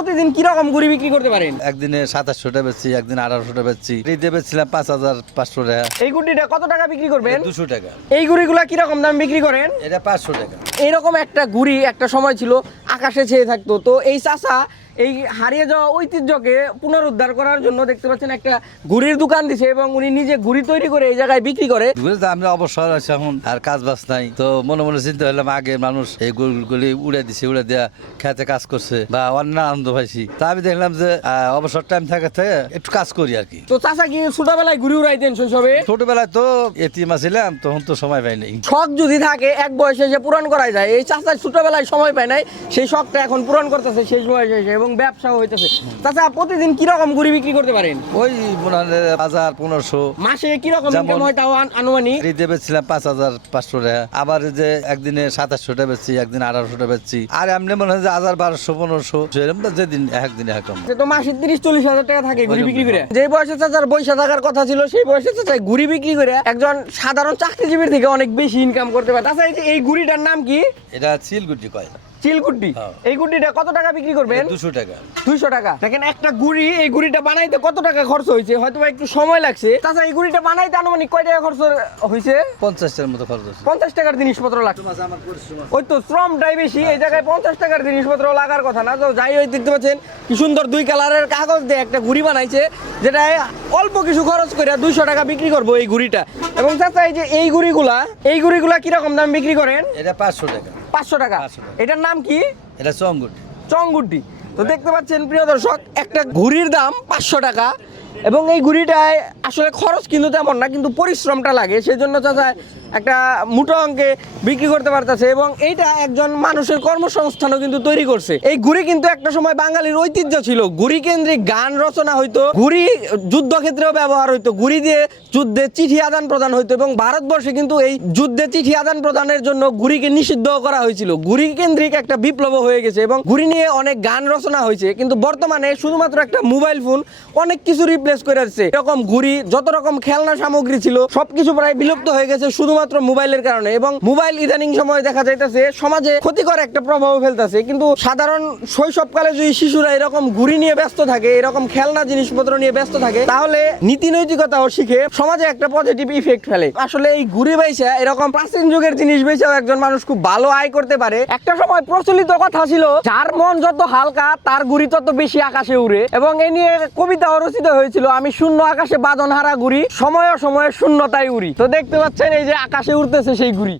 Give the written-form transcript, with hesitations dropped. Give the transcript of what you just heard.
প্রতিদিন কি রকম ঘুড়ি বিক্রি করতে পারেন? একদিনে 2700টা বেচছি, একদিন 1800টা বেচছি। ঈদে বেচছিলাম 5500 টাকা। এই ঘুড়িটা কত টাকা বিক্রি করবেন? 200 টাকা। এই ঘুড়িগুলা কি রকম দাম বিক্রি করেন? এটা 500 টাকা। এইরকম একটা ঘুড়ি একটা সময় ছিল আকাশে ছেয়ে থাকতো। তো এই চাচা এই হারিয়ে যাওয়া ঐতিহ্যকে পুনরুদ্ধার করার জন্য দেখতে পাচ্ছেন একটা ঘুড়ির দোকান দিছে এবং উনি নিজে ঘুড়ি তৈরি করে এই জায়গায় বিক্রি করে। আমরা অবসর আছি এখন, আর কাজ বাজ নাই, তো মনে মনে চিন্তা করলাম আগে মানুষ এই গরুগুলি উড়ে দিছে, উড়ে দেওয়া খেতে কাজ করছে বা অন্য আনন্দ পাইছি। তা আমি দেখলাম যে অবসর টাইম থাকে একটু কাজ করি আর কি। তো চাচা কি ছোটবেলায় ঘুড়ি উড়াইতেন শৈশবে? ছোটবেলায় তো এতিম ছিলাম, তখন তো সময় পাই নাই। শখ যদি থাকে এক বয়সে এসে পূরণ করা যায়, এই চাচা ছোটবেলায় সময় পায় নাই, সেই শখটা এখন পূরণ করতেছে শেষ বয়সে এসে এবং ব্যবসাও হইতেছে। চাচা প্রতিদিন কি রকম ঘুড়ি বিক্রি করতে পারেন? ওই মনে হয় 1000-1500। মাসে কি রকম ইনকাম হয় তাও আনুমানিক? ঈদে বেচছিলাম 5500 টাকা। আবার যে একদিনে 2700টা বেচছি, একদিন 1800টা বেচছি। আর এমনি মনে হয় যে 1000-1200-1500 এরকম যেদিন একদিন একরকম। তো মাসে 30-40 হাজার টাকা থাকে ঘুড়ি বিক্রি করে। যে বয়সে চাচার বৈশা থাকার কথা ছিল সেই বয়সে চাচা ঘুড়ি বিক্রি করে একজন সাধারণ চাকরিজীবীর থেকে অনেক বেশি ইনকাম করতে পারে। তাছাড়া এই ঘুড়িটার নাম কি? এটা চিলগুটি কয়। চিলকুড্ডি। এই গুড়িটা কত টাকা বিক্রি করবেন? 200 টাকা। 200 টাকা। দেখেন একটা গুড়ি, এই গুড়িটা বানাইতে কত টাকা খরচ হয়েছে? হয়তো একটু সময় লাগছে। তাছাড়া এই গুড়িটা বানাইতে আনুমানিক কয় টাকা খরচ হয়েছে? 50 টাকার মতো খরচ হয়েছে। 50 টাকার জিনিসপত্র লাগছে। ওই তো শ্রমটাই বেশি, এই জায়গায় 50 টাকার জিনিসপত্র লাগার কথা না। তো যাই হোক, দেখতে পাচ্ছেন কি সুন্দর 2 কালারের কাগজ দিয়ে একটা ঘুড়ি বানাইছে, যেটা অল্প কিছু খরচ করে 200 টাকা বিক্রি করবো এই ঘুড়িটা। এবং চাচা এই যে এই ঘুড়িগুলা কিরকম দাম বিক্রি করেন? এটা 500 টাকা। 500 টাকা। এটার নাম কি? এটা চংগুটি। চংগুড্ডি। তো দেখতে পাচ্ছেন প্রিয় দর্শক, একটা ঘুড়ির দাম 500 টাকা এবং এই ঘুড়িটায় আসলে খরচ কিন্তু তেমন না, কিন্তু পরিশ্রমটা লাগে, সেই জন্য চাচা একটা মোটা অঙ্কে বিক্রি করতে পারতেছে এবং এইটা একজন মানুষের কর্মসংস্থানও কিন্তু তৈরি করছে। এই ঘুড়ি কিন্তু একটা সময় বাঙালির ঐতিহ্য ছিল। ঘুড়ি কেন্দ্রিক গান রচনা হইতো, ঘুড়ি যুদ্ধক্ষেত্রেও ব্যবহার হইতো, ঘুড়ি দিয়ে যুদ্ধে চিঠি আদান প্রদান হইতো এবং ভারতবর্ষে কিন্তু এই যুদ্ধে চিঠি আদান প্রদানের জন্য ঘুড়িকে নিষিদ্ধ করা হয়েছিল। ঘুড়ি কেন্দ্রিক একটা বিপ্লব হয়ে গেছে এবং ঘুড়ি নিয়ে অনেক গান রচনা হয়েছে। কিন্তু বর্তমানে শুধুমাত্র একটা মোবাইল ফোন অনেক কিছু রিপ্লেস করে আসছে। এরকম ঘুড়ি, যত রকম খেলনা সামগ্রী ছিল সবকিছু প্রায় বিলুপ্ত হয়ে গেছে শুধুমাত্র মোবাইলের কারণে। এবং মোবাইল ইদানিং সময় দেখা যাইতেছে সমাজে ক্ষতিকর একটা প্রভাব ফেলতেছে। কিন্তু সাধারণ শৈশবকালে যদি শিশুরা এরকম ঘুড়ি নিয়ে ব্যস্ত থাকে, এরকম খেলনা জিনিসপত্র নিয়ে ব্যস্ত থাকে, তাহলে নীতি নৈতিকতাও শিখে সমাজে একটা পজিটিভ ইফেক্ট ফেলে। আসলে এই ঘুড়ি বেচা, এরকম প্রাচীন যুগের জিনিস বেচাও একজন মানুষ খুব ভালো আয় করতে পারে। একটা সময় প্রচলিত কথা ছিল, যার মন যত হালকা তার ঘুড়ি তত বেশি আকাশে উড়ে, এবং এ নিয়ে কবিতাও রচিত হয়েছিল, আমি শূন্য আকাশে বাঁধন হারা ঘুড়ি, সময়ে সময়ে শূন্যতায় উড়ি। তো দেখতে পাচ্ছেন এই যে আকাশে উড়তেছে সেই ঘুড়ি।